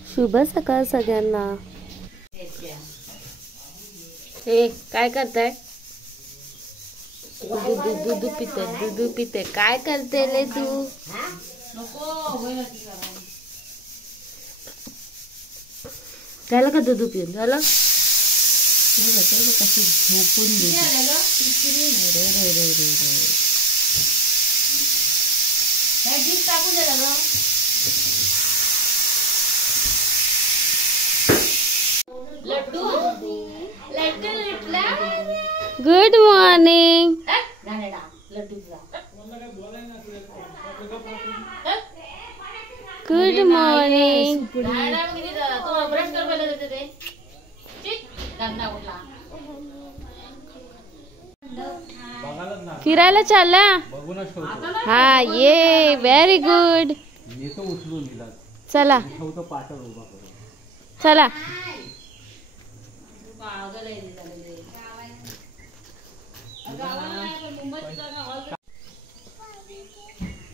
शुभ सकाळ सगळ्यांना। हे काय करताय? दूध पिते काय करते ले तू? झालं का दूध पिऊन? झालं? कशी झोपून गुड मॉर्निंग। Good morning. फिरायला चालला? हा ये व्हेरी गुड। चला चला।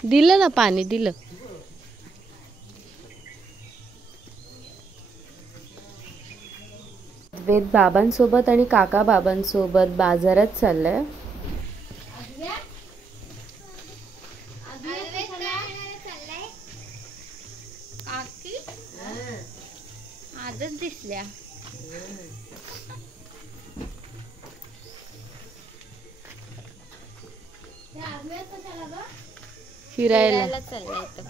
दिलं ना पाणी दिलं। वेद बाबांसोबत आणि काका बाबांसोबत बाजारात चाललंय। आजच दिसल्या। फिरायला चाललंय तर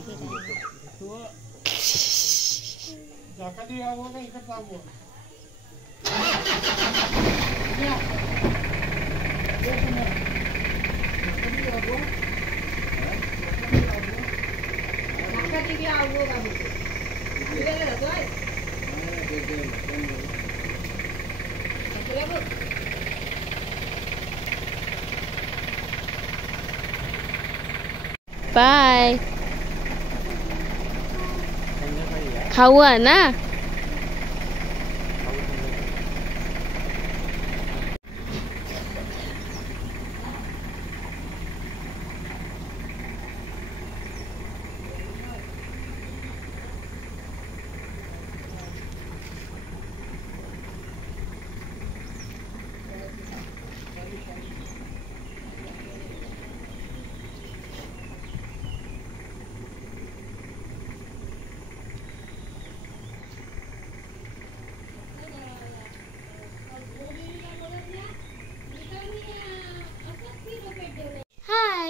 बाय। खाऊ ना?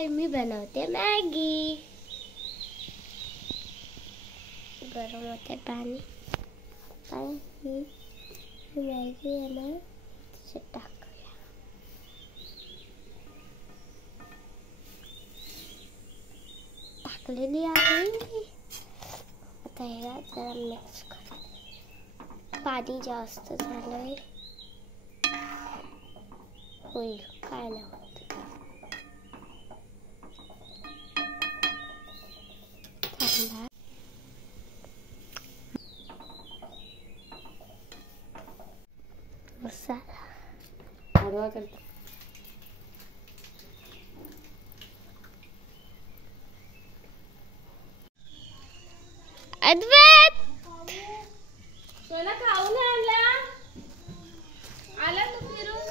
मी बनवते मॅगी। गरम होते पाणी मॅगी आहे ना त्याच्यात टाकूया। टाकलेली आहे आता ह्याला जरा मिक्स कर। पाणी जास्त झालंय होईल काय नाही होत। मसाला आडवा करते। अद्वैत सोना खाऊन आणला आला तू फिरून?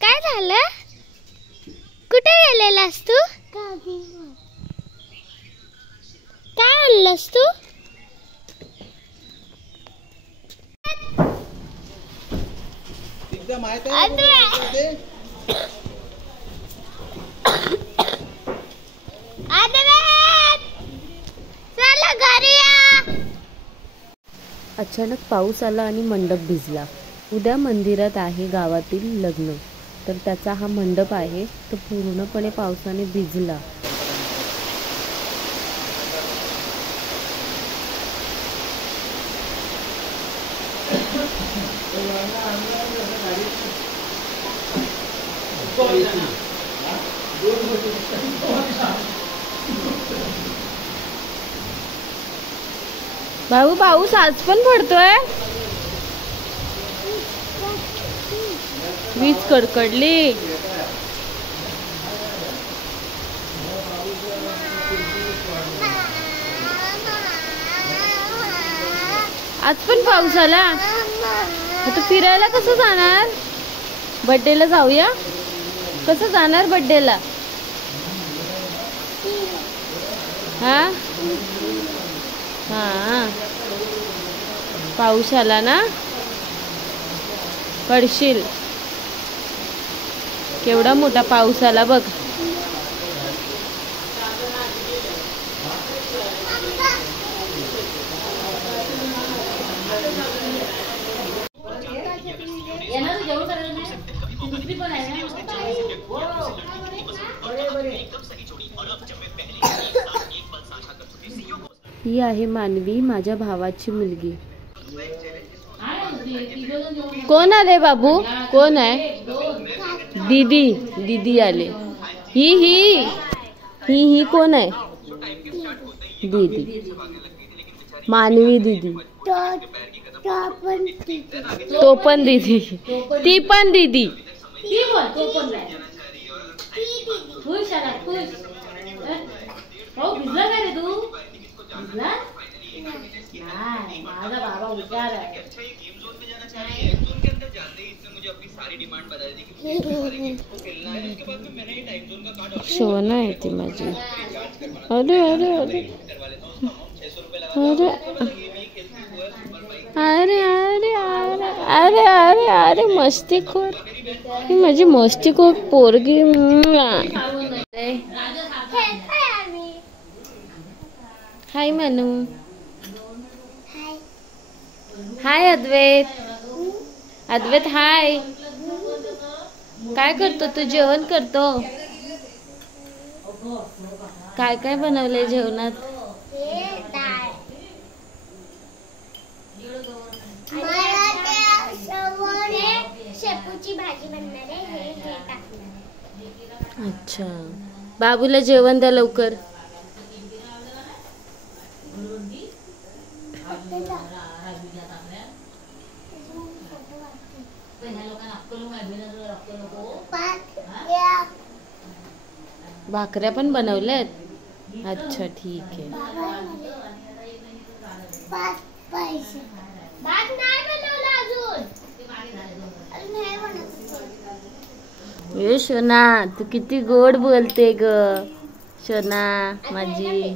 काय झालं? कुठे गेलेलास तू? काय आणलंस तू? एकदम माहित आहे चला घरी या। अचानक पाऊस आला आणि मंडप भिजला। उद्या मंदिरात आहे गावातील लग्न, तर त्याचा हा मंडप आहे तो पूर्णपणे पावसाने भिजला। भाऊ पाऊस आज पण पडतोय. वीज कडकडली. आज पण पाऊस आला. आता फिरायला कसं जाणार? बर्थडेला जाऊया. कसं जाणार बर्थडेला? हा हा पाऊस आला ना, पडशील. केवढा मोठा पाऊस आला बघ. ही आहे मानवी, माझ्या भावाची मुलगी. कोण आले बाबू? कोण आहे? दीदी. दीदी आले. ही कोण आहे? दीदी. मानवी दीदी. तो पण दीदी. ती पण दीदी. भिजला का रे तू? भिजला? माझा बाबा हुशार आहे. सोना आहे ती माझी. अरे अरे अरे अरे अरे अरे अरे अरे अरे मस्तीखोर. ही माझी मस्तीखोर पोरगी. हाय मनू. हाय अद्वैत. अद्वैत हाय. काय करतो तू? जेवण करतो. काय काय बनवलंय जेवणात? शेपूची भाजी बनणार आहे. अच्छा. बाबूला जेवण द्या लवकर. भाकऱ्या पण बनवल्यात. अच्छा ठीक आहे. ए शोना, तू किती गोड बोलते ग शोना माझी.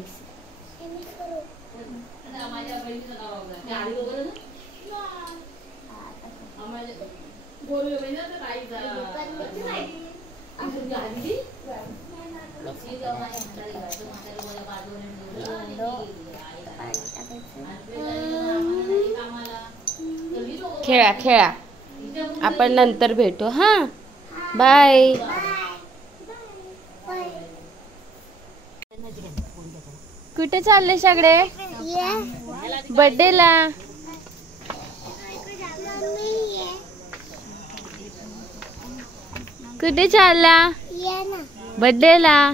खेळा खेळा. आपण नंतर भेटू. हा बाय. कुठे चालले सगळे? बर्थडेला. कुठे चालला? बर्थडेला.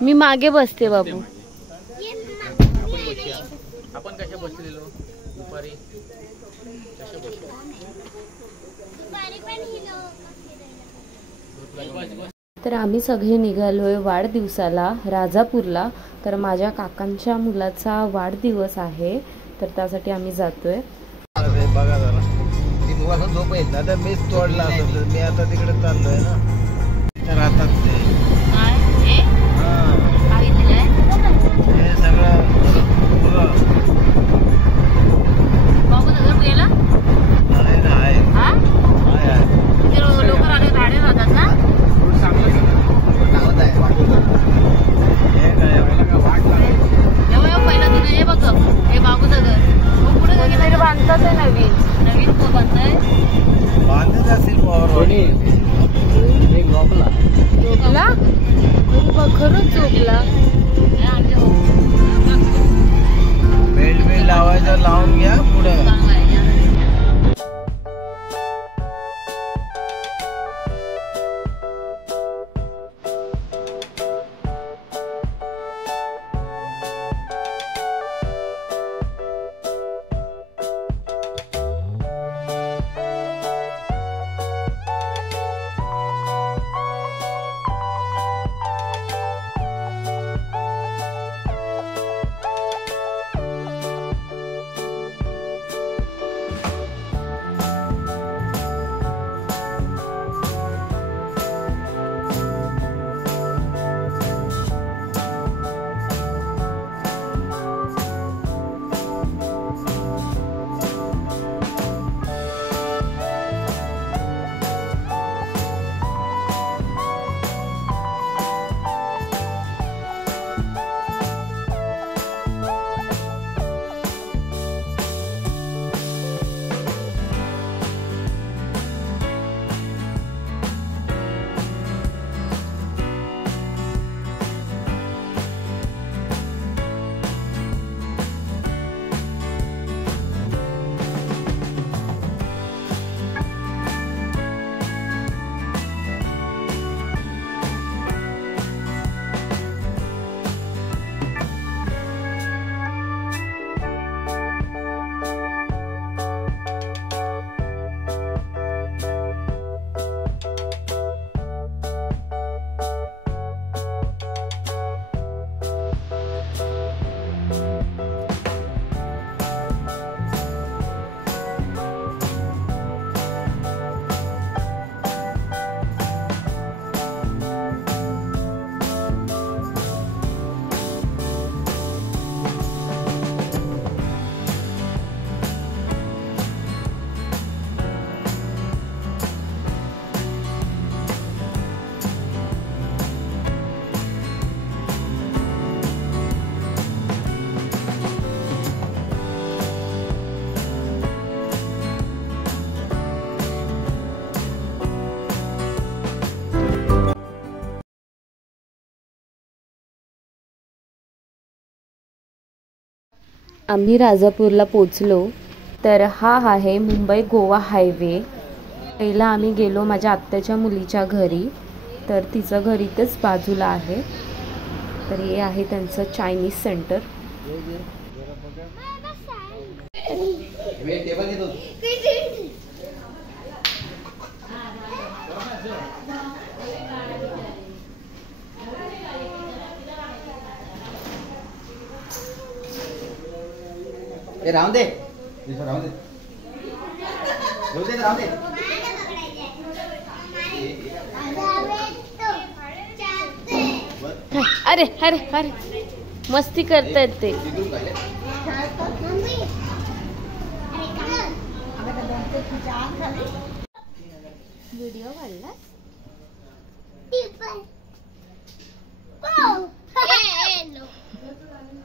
मी मागे बसते बाबू. आपण कशा बसलेलो दुपारी? तर आम्ही सगळे निघालोय वाढदिवसाला राजापूरला. तर माझ्या काकांच्या मुलाचा वाढदिवस आहे, तर त्यासाठी आम्ही जातोय. बघा जरा ती मुलाचा झोप येत ना, तर मीच तोडला असं. मी आता तिकडे चाललोय ना, तर आता ते हे सगळं नवीन बांधत असेल. आम्ही राजापूरला पोचलो. तर हा आहे मुंबई गोवा हायवे. पहिला आम्ही गेलो माझ्या आत्याच्या मुलीच्या घरी. तर तिचं घर इथेच बाजूला आहे. तर हे आहे त्यांचं चायनीज सेंटर. राहून दे राहून दे राहून दे. अरे अरे अरे मस्ती करतायत ते. व्हिडिओ काढला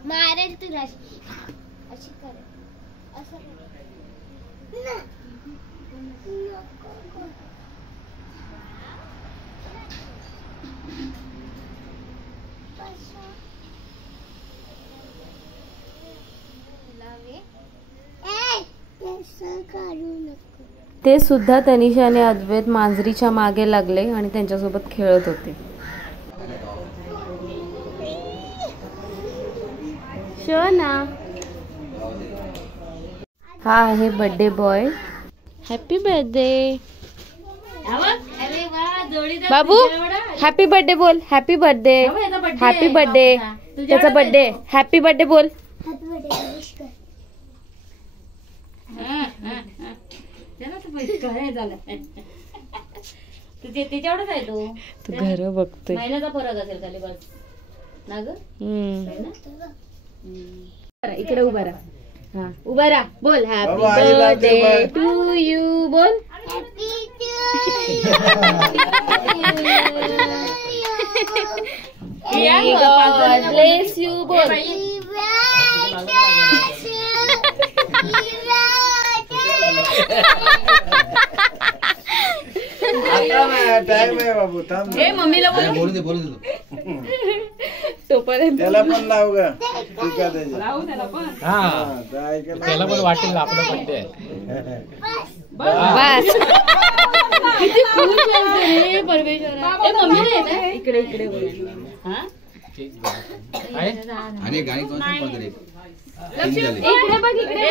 मारेल तुला अशी कर असं ते सुद्धा तनिषा आणि अद्वैत मांजरीच्या मागे लागले आणि त्यांच्यासोबत खेळत होते. शोना हा आहे बर्थडे बॉय. हॅपी बर्थडे बाबू. हॅपी बर्थडे बोल. Happy birthday. Happy birthday. त्याचा बर्थडे. हॅपी बर्थडे बोल. त्याच्यावरच आहे तो. तू घर बघतोय. महिन्याचा फरक असेल खाली बस ना ग. इकडे उभा राहा. हा उभा राहा. बोल हॅपी बर्थडे टू यू. बोल God bless you. बोल टाइम आहे बाबू. थांब. मम्मीला बोलू दे. तोपर्यंत त्याला पण लाव ग. त्याला पण वाटेल आपलं बर्थडे बस. किती फुल रे परमेश्वरा. इकडे इकडे बोल. आणि गाणी कोण रे. इकडे बघ. इकडे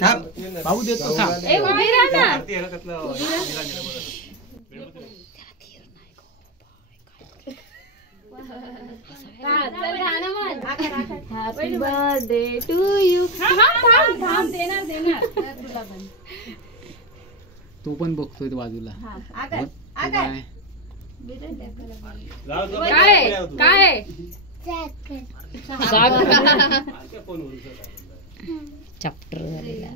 थांब. पाहू देतो. थांब. उभी राहा ना. Happy birthday to you. तो पण बघतोय बाजूला. काय चॅप्टर झालेला.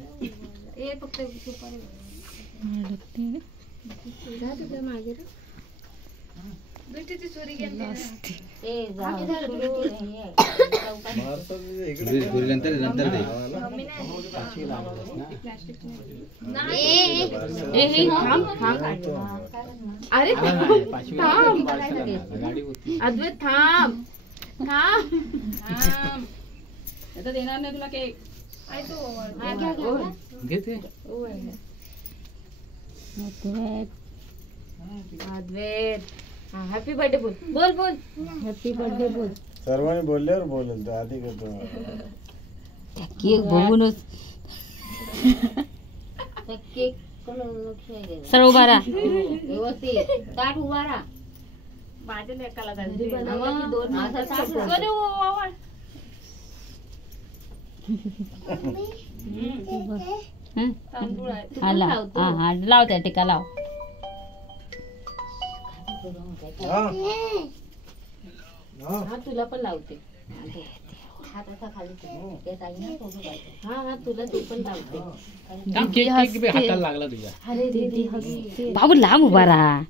अरे अद्वैत थांब. देणार नाही तुला केक. घेते. अद्वैत हॅपी बर्थडे बोल. बोल बोल. हॅपी बर्थडे बोल. सर्वांनी बोलल्यावर बोलेल तर आधी करतो. केक बघूनच. केक सर उभा राहा. व्यवस्थित ताट उभा राहा. माझ्या लेकाला लाव त्या टिका लाव. तुला पण लावते. हात असा खाली हा तुला ते पण लावते. हाताला लागला तुझ्या. अरे दीदी हसते. बाबू लांब उभा राहा.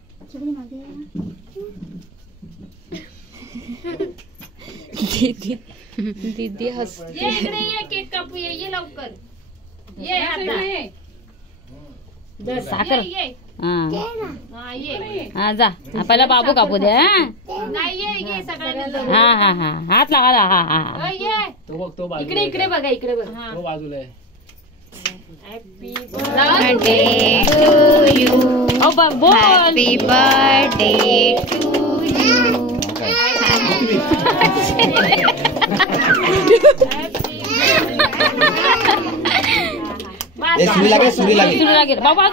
दीदी हसते. ये इकडे ये. केक कापू. ये लवकर. ये साखर हा जा पहिला बाबू कापू दे. हा हा हा हात लागा. हा हा तो बघ तो बाजूला इकडे इकडे बघा इकडे बघा. तो बाजूला आहे. Happy birthday to you. सुरी लागेल बाबा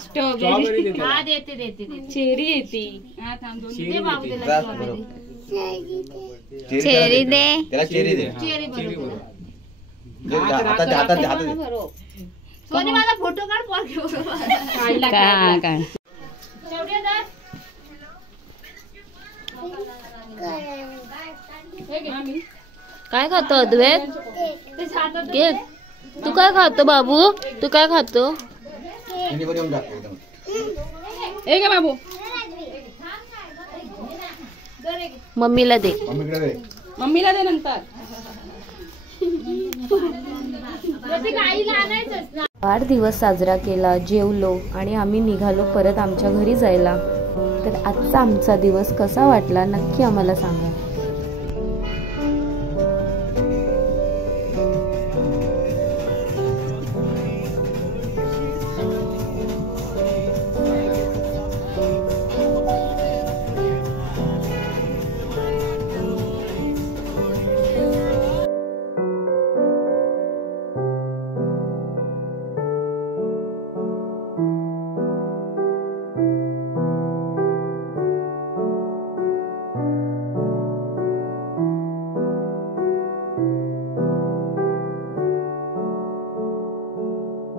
स्ट्रॉबेरी देते चेरी येते. चेरी दे त्याला चेरी दे. चेरी बरोबर. हातात सोनी माझा फोटो काढ. काय काय खातो अद्वैत? केक. तू काय खातो बाबू? तू काय खातो? बाबू मम्मीला दे. मम्मीला दे नंतर. वाढदिवस साजरा केला, जेवलो आणि आम्ही निघालो परत आमच्या घरी जायला. तर आजचा आमचा दिवस कसा वाटला नक्की आम्हाला सांगा.